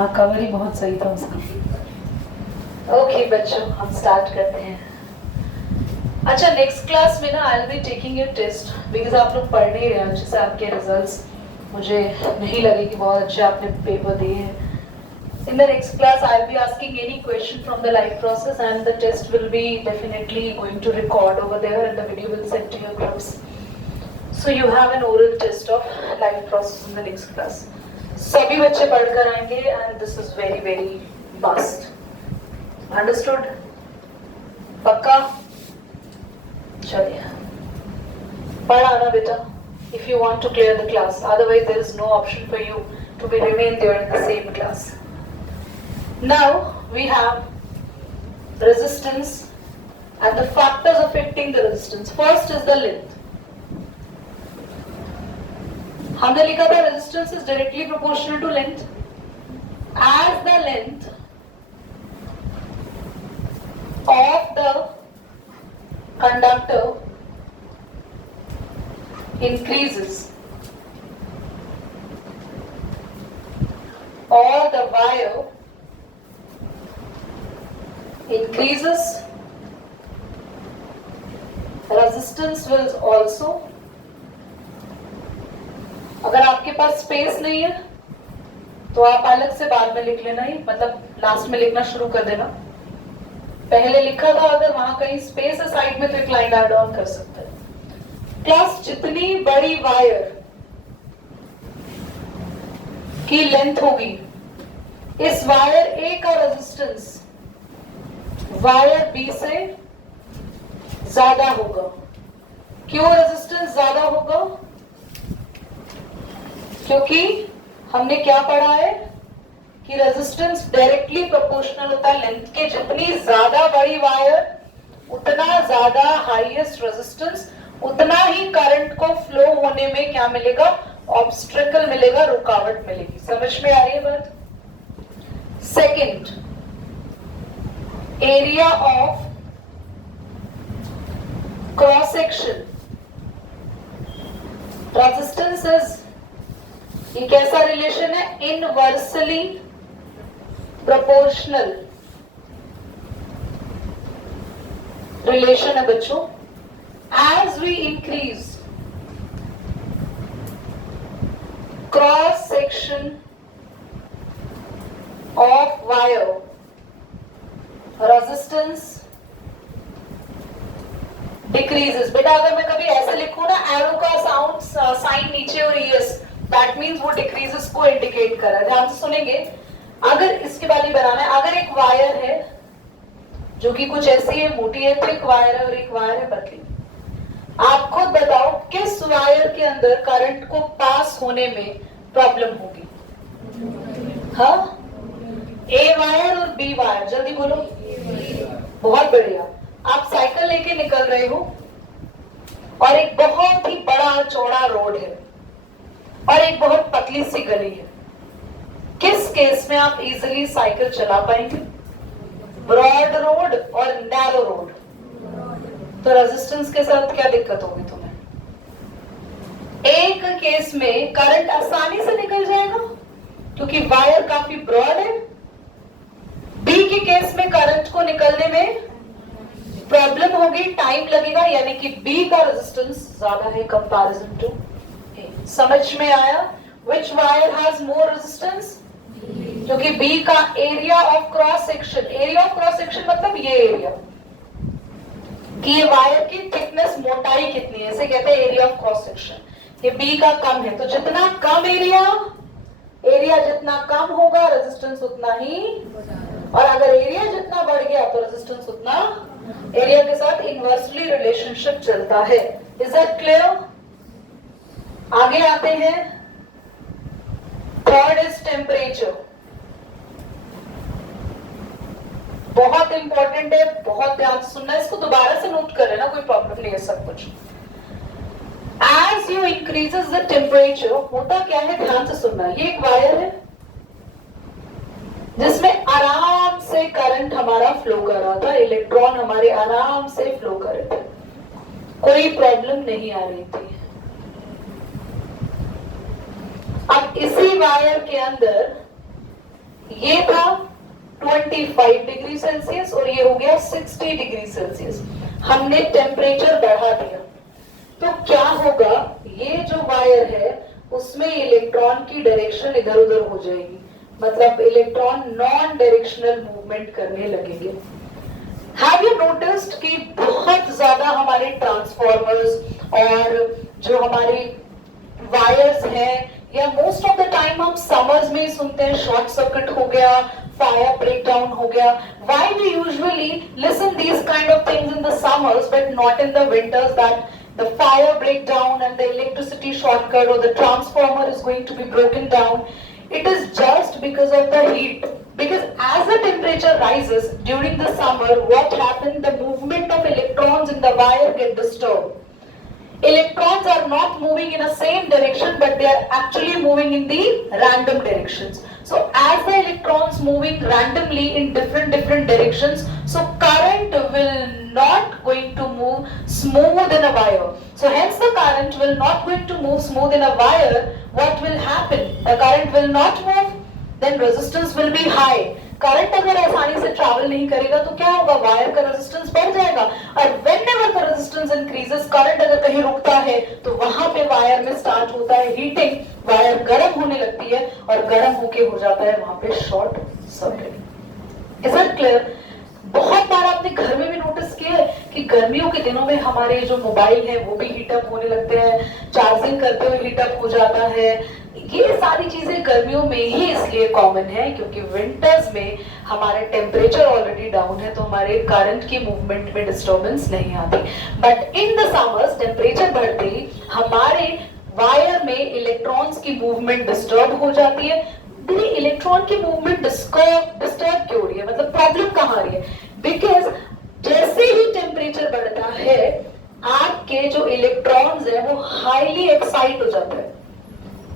हाँ, कवर ही बहुत सही था उसका। ओके बच्चों, हम स्टार्ट करते हैं। अच्छा, नेक्स्ट क्लास में ना I will be taking your test, because आप लोग पढ़ नहीं रहे अच्छे से, आपके रिजल्ट्स मुझे नहीं लगे कि बहुत अच्छे आपने पेपर दिए हैं। In the next class, I'll be asking any question from the live process, and the test will be definitely going to record over there, and the video will send to your groups. So you have an oral test of live process in the next class. सभी बच्चे पढ़कर आएंगे, and this is very very must. Understood? पक्का? चलिए, पढ़ आना बेटा. If you want to clear the class, otherwise there is no option for you to be remain there in the same class. Now we have resistance and the factors affecting the resistance. First is the length. हमने लिखा था resistance is directly proportional to length. As the length of the conductor increases or the wire increases, resistance will also. अगर आपके पास space नहीं है तो आप अलग से बाद में लिख लेना, ही मतलब लास्ट में लिखना शुरू कर देना. पहले लिखा था, अगर वहां कहीं स्पेस है साइड में तो एक लाइन ऐड ऑन कर सकते हैं. प्लस जितनी बड़ी वायर की लेंथ होगी, इस वायर ए का रेजिस्टेंस वायर बी से ज्यादा होगा. क्यों रेजिस्टेंस ज्यादा होगा? क्योंकि हमने क्या पढ़ा है कि रेजिस्टेंस डायरेक्टली प्रोपोर्शनल होता है लेंथ के. जितनी ज्यादा बड़ी वायर उतना ज्यादा हाईएस्ट रेजिस्टेंस, उतना ही करंट को फ्लो होने में क्या मिलेगा? ऑब्स्ट्रकल मिलेगा, रुकावट मिलेगी. समझ में आ रही है बात? Second, area of cross section. Resistance is, ये कैसा रिलेशन है? इनवर्सली प्रोपोर्शनल रिलेशन है बच्चों. As we increase cross section of wire, resistance decreases. बेटा अगर मैं कभी ऐसे लिखूं ना, एरो का साउंड साइन नीचे और यस, दैट मींस वो डिक्रीजेस को इंडिकेट कर रहा है. ध्यान से सुनेंगे. अगर इसके वाली बनाना है, अगर एक वायर है जो कि कुछ ऐसी है, मोटी है, तो एक वायर है और एक वायर है पतली. आप खुद बताओ किस वायर के अंदर करंट को पास होने में प्रॉब्लम होगी? हाँ, ए वायर और बी वायर. जल्दी बोलो. बहुत बढ़िया. आप साइकिल लेके निकल रहे हो और एक बहुत ही बड़ा चौड़ा रोड है और एक बहुत पतली सी गली है. किस केस में आप इजीली साइकिल चला पाएंगे? ब्रॉड रोड और नैरो रोड. तो रेजिस्टेंस के साथ क्या दिक्कत होगी तुम्हें? एक केस में करंट आसानी से निकल जाएगा क्योंकि वायर काफी ब्रॉड है. बी के केस में करंट को निकलने में प्रॉब्लम होगी, टाइम लगेगा, यानी कि बी का रेजिस्टेंस ज्यादा है कंपैरिजन टू ए. समझ में आया? विच वायर हैज मोर रेजिस्टेंस? क्योंकि बी का area of cross section, area of cross section मतलब ये एरिया कि ये वायर की थिकनेस, मोटाई कितनी है, इसे कहते हैं एरिया ऑफ क्रॉस सेक्शन. ये बी का कम है, तो जितना कम एरिया जितना कम होगा, रेजिस्टेंस उतना ही. और अगर एरिया जितना बढ़ गया तो रेजिस्टेंस उतना, एरिया के साथ इनवर्सली रिलेशनशिप चलता है. Is that clear? आगे आते हैं. Third is temperature. बहुत इंपॉर्टेंट है, बहुत ध्यान से सुनना. इसको दोबारा से नोट कर लेना, कोई प्रॉब्लम नहीं है सब कुछ. As you increases the temperature, होता क्या है? ध्यान से सुनना. ये एक वायर है जिसमें आराम से करंट हमारा फ्लो कर रहा था, इलेक्ट्रॉन हमारे आराम से फ्लो कर रहे थे, कोई प्रॉब्लम नहीं आ रही थी. अब इसी वायर के अंदर ये था 25 डिग्री सेल्सियस और ये हो गया 60 डिग्री सेल्सियस। हमने टेम्परेचर बढ़ा दिया तो क्या होगा, ये जो वायर है उसमें इलेक्ट्रॉन की डायरेक्शन इधर उधर हो जाएगी, मतलब इलेक्ट्रॉन नॉन डायरेक्शनल मूवमेंट करने लगेंगे। हैव यू नोटिस्ड कि बहुत ज्यादा हमारे ट्रांसफॉर्मर्स और जो हमारे वायर्स हैं, या मोस्ट ऑफ द टाइम हम समर्स में ही सुनते हैं शॉर्ट सर्किट हो गया, फायर ब्रेकडाउन हो गया। Why we usually listen these kind of things in the summers but not in the winters, that the fire breakdown and the electricity shortcut or the transformer is going to be broken down? It is just because of the heat. Because as the temperature rises during the summer, what happens? The movement of electrons in the wire get disturbed. Electrons are not moving in the same direction, but they are actually moving in the random directions. So as the electrons moving randomly in different directions, so current will not going to move smooth in a wire. So hence the current will not going to move smooth in a wire. What will happen? The current will not move, then resistance will be high. Current अगर आसानी से travel नहीं करेगा तो क्या होगा, wire का resistance बढ़ जाएगा, और whenever the resistance increases, current अगर कहीं रुकता है तो वहां पे वायर में स्टार्ट होता है हीटिंग, वायर गर्म होने लगती है और गर्म होके हो जाता है वहां पे short circuit. Is it clear? बहुत बार आपने घर में भी नोटिस किया है कि गर्मियों के दिनों में हमारे जो मोबाइल है वो भी हीटअप होने लगते हैं, चार्जिंग करते हुए हीटअप हो जाता है। ये सारी चीजें गर्मियों में ही इसलिए कॉमन है क्योंकि विंटर्स में हमारे टेम्परेचर ऑलरेडी डाउन है तो हमारे करंट की मूवमेंट में डिस्टर्बेंस नहीं आती। But in the summers temperature बढ़ते ही हमारे वायर में इलेक्ट्रॉन्स की मूवमेंट डिस्टर्ब हो जाती है। इलेक्ट्रॉन की मूवमेंट डिस्टर्ब क्यों हो रही है, मतलब प्रॉब्लम कहां आ रही है? बिकॉज जैसे ही टेम्परेचर बढ़ता है आपके जो इलेक्ट्रॉन्स है वो हाईली एक्साइट हो जाते हैं।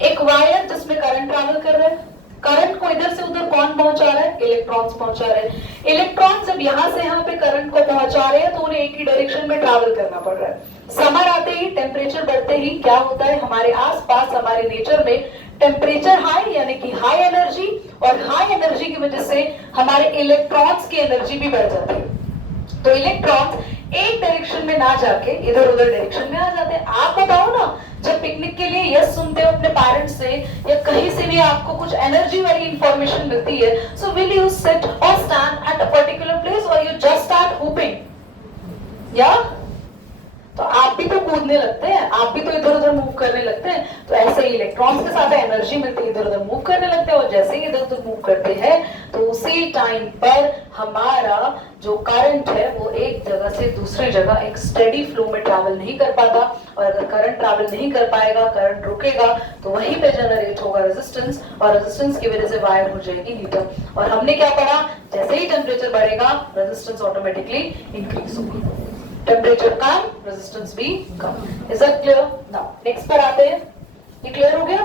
एक वायर जिसमें करंट ट्रैवल कर रहा है, करंट को इधर से उधर कौन पहुंचा रहा है? इलेक्ट्रॉन्स पहुंचा रहे हैं। इलेक्ट्रॉन जब यहां से यहां पे करंट को पहुंचा रहे हैं तो उन्हें एक ही डायरेक्शन में ट्रैवल करना पड़ रहा है। समर आते ही, टेम्परेचर बढ़ते ही क्या होता है, हमारे आसपास हमारे नेचर में टेम्परेचर हाई यानी कि हाई एनर्जी, और हाई एनर्जी की वजह से हमारे इलेक्ट्रॉन्स की एनर्जी भी बढ़ जाती है। तो इलेक्ट्रॉन एक डायरेक्शन में ना जाके इधर उधर डायरेक्शन में आ जाते हैं। आप बताओ ना, जब पिकनिक के लिए यस सुनते हो अपने पेरेंट्स से या कहीं से भी आपको कुछ एनर्जी वाली इंफॉर्मेशन मिलती है, सो विल यू सिट और stand at a particular place और यू जस्ट स्टार्ट हुपिंग? या तो आप भी तो कूदने लगते हैं, आप भी तो इधर उधर मूव करने लगते हैं। तो ऐसे ही इलेक्ट्रॉन्स के साथ एनर्जी मिलती है, इधर उधर मूव करने लगते हैं, और जैसे ही इधर उधर मूव करते हैं तो उसी टाइम पर हमारा जो करंट है वो एक जगह से दूसरी जगह एक स्टेडी फ्लो में ट्रैवल नहीं कर पाता, और अगर करंट ट्रैवल नहीं कर पाएगा, करंट रुकेगा, तो वहीं पे जनरेट होगा रेजिस्टेंस, और रेजिस्टेंस की वजह से वायर हो जाएगी हीटर। और हमने क्या पढ़ा, जैसे ही टेम्परेचर बढ़ेगा रेजिस्टेंस ऑटोमेटिकली इंक्रीज होगा, टेम्परेचर कम रेजिस्टेंस भी कम। Is that clear? Now next पर आते हैं। ये क्लियर हो गया?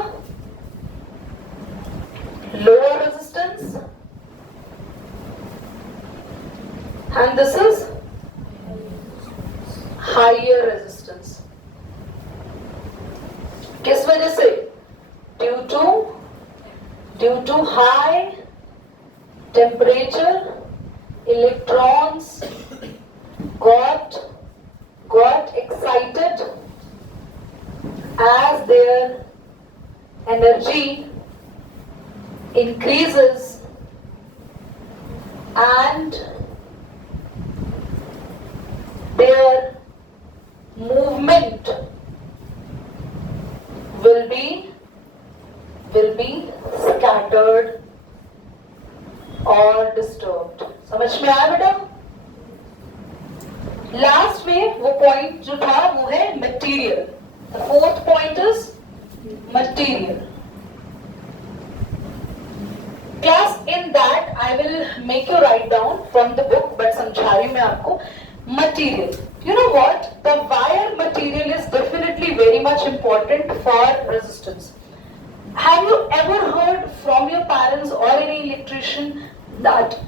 Lower resistance and this is higher resistance. किस वजह से? Due to high temperature electrons got excited as their energy increases and their movement will be scattered or disturbed। समझ में आया बेटा? लास्ट में वो पॉइंट जो था वो है material. The fourth point is material. Class in that I will make you write down from the book, but समझा रही मैं आपको। Material, you know what, the wire material is definitely very much important for resistance. Have you ever heard from your parents or any electrician that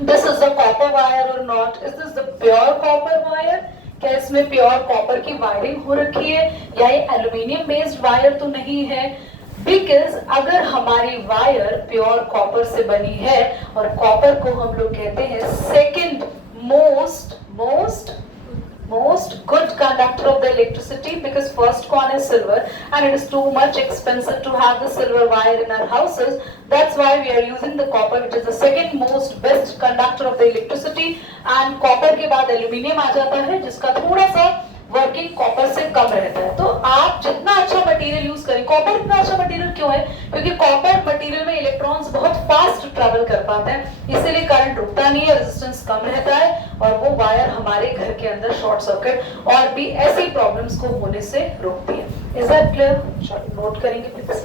this is the copper wire or not? Is this the pure copper wire? क्या इसमें pure copper की wiring हो रखी है या ये aluminium based wire तो नहीं है? बिकॉज अगर हमारी वायर प्योर कॉपर से बनी है, और कॉपर को हम लोग कहते हैं second most good conductor of the electricity, because first one is silver and it is too much expensive to have the silver wire in our houses. That's why we are using the copper, which is the second most best conductor of the electricity. And copper के बाद aluminium आ जाता है, जिसका थोड़ा सा working copper से कम रहता है. तो आप जितना अच्छा मटेरियल यूज करें, कॉपर इतना अच्छा मटेरियल क्यों है? क्योंकि कॉपर मटेरियल में इलेक्ट्रॉन्स बहुत फास्ट ट्रैवल कर पाते हैं, इसीलिए करंट रुकता नहीं है, रेजिस्टेंस कम रहता है, और वो वायर हमारे घर के अंदर शॉर्ट सर्किट और भी ऐसी प्रॉब्लम्स को होने से रोकती है. Is that clear? नोट करेंगे प्लीज.